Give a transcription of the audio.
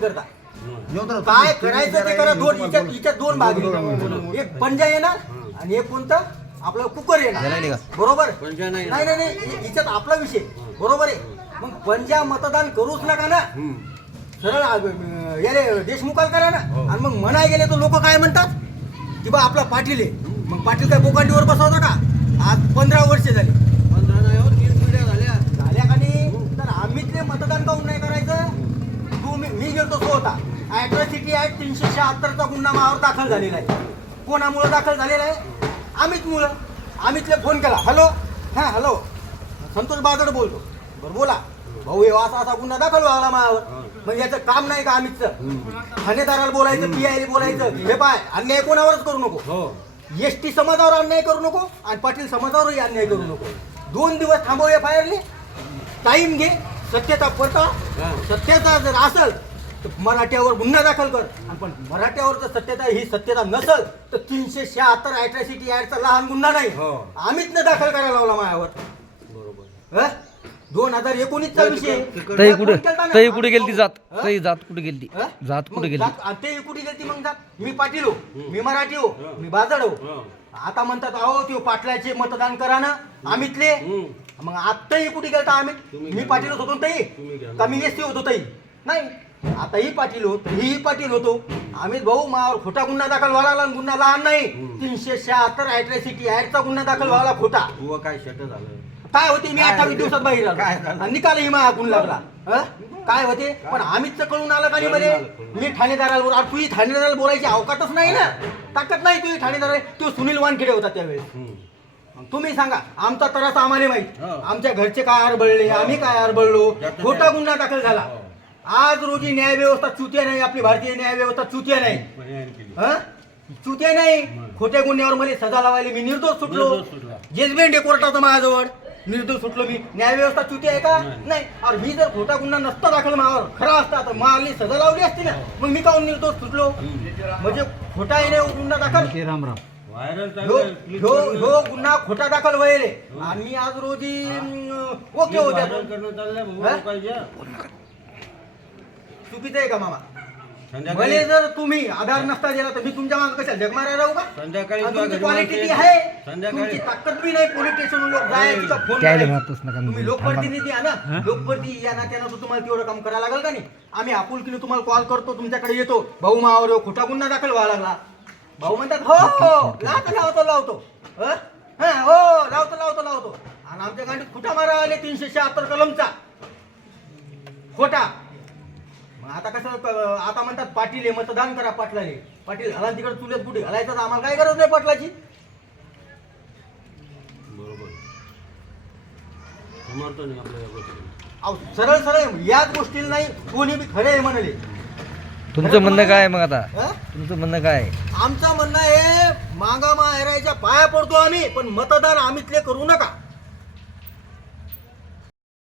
करता. काय करायचं ते करा. दोन हिच्यात हिच्यात दोन भाग आहे. एक पंजा येणार आणि एक कोणतं? आपलं कुकर येणार बरोबर? पंजा नाही नाही नाही नाही. हि- हिच्यात आपला विषय बरोबर आहे. मग पंजा मतदान करूच नका ना. सरळ आ- अं, याले देशमुखाल करा ना. आणि मग म्हणाय गेले तर लोक काय म्हणतात? की बा आपला पाटील आहे. मग पाटील काय बोकांडीवर बसवता का? आज पंधरा वर्ष झाली पंधरा नाही हो, तीन पिढ्या झाल्या झाल्या का नाही तर आम्हीच ते मतदान काऊन नाही करायचं तू मी मी गेलतो स्वतः ॲट्रॉसिटी ॲक्ट तीनशे शहात्तरचा गुन्हा मावर दाखल झालेला आहे. कोणामुळं दाखल झालेला आहे? अमित मुलं अमितले फोन केला. हॅलो? हां हॅलो? संतोष बागड बोलतो. बरं बोला. भाऊ हे असा असा गुन्हा दाखल व्हावा मायावर मग याचं काम नाही का अमितचं ठाणेदाराला बोलायचं पी आयला बोलायचं? हे पाय अन्याय कोणावरच करू नको. हो. एस टी समाजावर अन्याय करू नको आणि पाटील समाजावरही अन्याय करू नको. दोन दिवस थांबव एफ आय टाईम घे. सत्यता पडता. सत्यता जर असेल मराठ्यावर गुन्हा दाखल कर. आणि पण मराठ्यावर जर सत्यता ही सत्यता नसेल तर तीनशे शहात्तर अॅट्रॉसिटी ऍडचा लहान गुन्हा नाही. हो. आम्हीच न दाखल करायला लावला माझ्यावर बरोबर. हं? दोन हजार एकोणीसचा विषय. तई कुठे. तई कुठे गेलती जात? हं? तई जात कुठे गेलती? हं? जात मग कुठे गेलती? जात- आणि ते कुठे गेलती मग जात? मी पाटील हो. मी मराठी हो. मी बाजड हो. आता म्हणतात अहो ते पाटलाचे मतदान करा ना अमितले हं. मग आत्ताही कुठे गेलता अमित तुम्ही मी गेला. पाटील होतो ना ताई तुम्ही गेला. का मी एसटी होतो ताई नाही. आताही पाटील होत ही पाटील होतो. अमित भाऊ मावर खोटा गुन्हा दाखल व्हायला लागला आणि गुन्हा लहान नाही. हं. तीनशे शहात्तर अॅट्रॉसिटी ऍडचा गुन्हा दाखल व्हायला खोटा. काय शट झालं. काय होते? मी अठ्ठावीस? दिवसात बाहेर आलो. आणि निकाल हिमा हाकून लागला. हं? काय होते? पण आम्हीच कळून आलं का मध्ये मी ठाणेदाराला बोल तू ठाणेदाराला बोलायची अवकाशच नाही ना? ताकद नाही तुझी ठाणेदार तो सुनील वानखेडे होता त्यावेळेस. हं. तुम्ही सांगा आमचा त्रास आम्हाला माहीत. हो. आमच्या घरचे काय आरबळले आम्ही काय आरबळलो? खोटा? गुन्हा दाखल झाला. हो. आज रोजी न्याय व्यवस्था चुत्या नाही आपली भारतीय न्याय व्यवस्था चुत्या नाही. हं? चुत्या नाही. खोट्या गुन्ह्यावर मला सजा लावायला मी निर्दोष सुटलो. निर्दोष सुटला. जजमेंट आहे कोर्टाचं माझ्याजवळ निर्दोष सुटलो मी. न्याय व्यवस्था चुती आहे का? नाही. नाही. अरे मी जर खोटा गुन्हा नसता दाखल मावर खरा असता तर मला सजा लावली असती ना. मग मी काऊन निर्दोष सुटलो? म्हणजे खोटा आहे नाही गुन्हा दाखल? ह्यो- करून- ह्यो गुन्हा खोटा दाखल व्हायले. आणि मी आज रोजी अं, ओके होत्या. चाललंय हं? लोकांच्या. चुकीचं आहे का मामा? संध्याकाळी भले जर तुम्ही आधार नसता दिला तर मी तुमच्या मागे कशा जग मारायला राहू का संध्याकाळी आणि तुझ्या तुमची घरी क्वालिटी. आहे. संध्याकाळी तुमची ताकद बी नाही पोलीस स्टेशन लोक जायची का? फोन त्याला करायची. मारतोस नका तुम्ही. लोकप्रतिनिधी आहे ना? लोकप्रतिनिधी या नात्यानं तर तुम्हाला तेवढं काम करायला लागेल का नाही? आम्ही आपुलकीने तुम्हाला कॉल करतो तुमच्याकडे येतो. भाऊ मावर खोटा गुन्हा दाखल व्हावा लागला. भाऊ म्हणतात हो हो लावतो लावतो लावतो. हं? हं, हो लावतो लावतो लावतो. आणि आमच्या गांडीत खोटा मारा आले तीनशे शहात्तर कलमचा. खोटा. आता कसं क- आता म्हणतात पाटील आहे मतदान करा पाटलाने पाटील घाला तिकडे चुलेत कुठे घालायचं तर आम्हाला काय गरज नाही पाटलाची? बरोबर. समर्थ नाही आपल्या या गोष्टी अहो, सरळ सरळ याच गोष्टीला नाही कोणी बी खरे आहे म्हणाले. तुमचं म्हणणं काय आहे मग आता? हं? तुमचं म्हणणं काय आहे? आमचं म्हणणं आहे मागा माहेराच्या पाया पडतो आम्ही पण मतदान आम्हीतले करू नका.